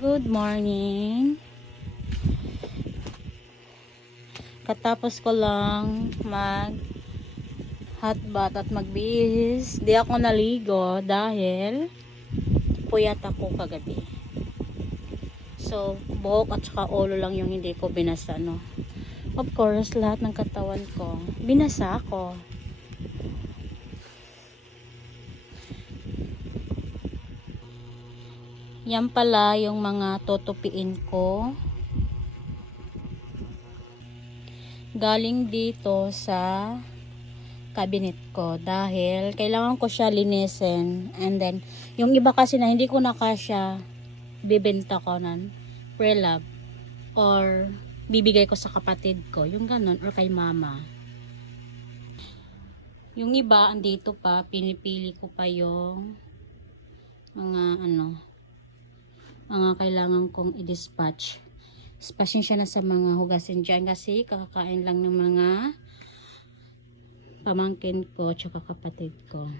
Good morning. Katapos ko lang mag hot bath at magbihis. Di ako naligo dahil puyat ako kagabi. So, buhok at saka ulo lang yung hindi ko binasa, no. Of course, lahat ng katawan ko binasa ko. Yan pala yung mga tutupiin ko. Galing dito sa cabinet ko dahil kailangan ko siya linisin. And then, yung iba kasi na hindi ko na kasya, bibenta ko ng pre-love or bibigay ko sa kapatid ko. Yung ganun, or kay mama. Yung iba, andito pa, pinipili ko pa yung mga kailangan kong i-dispatch. Pasensya na sa mga hugasin dyan kasi kakakain lang ng mga pamangkin ko tsaka kapatid ko.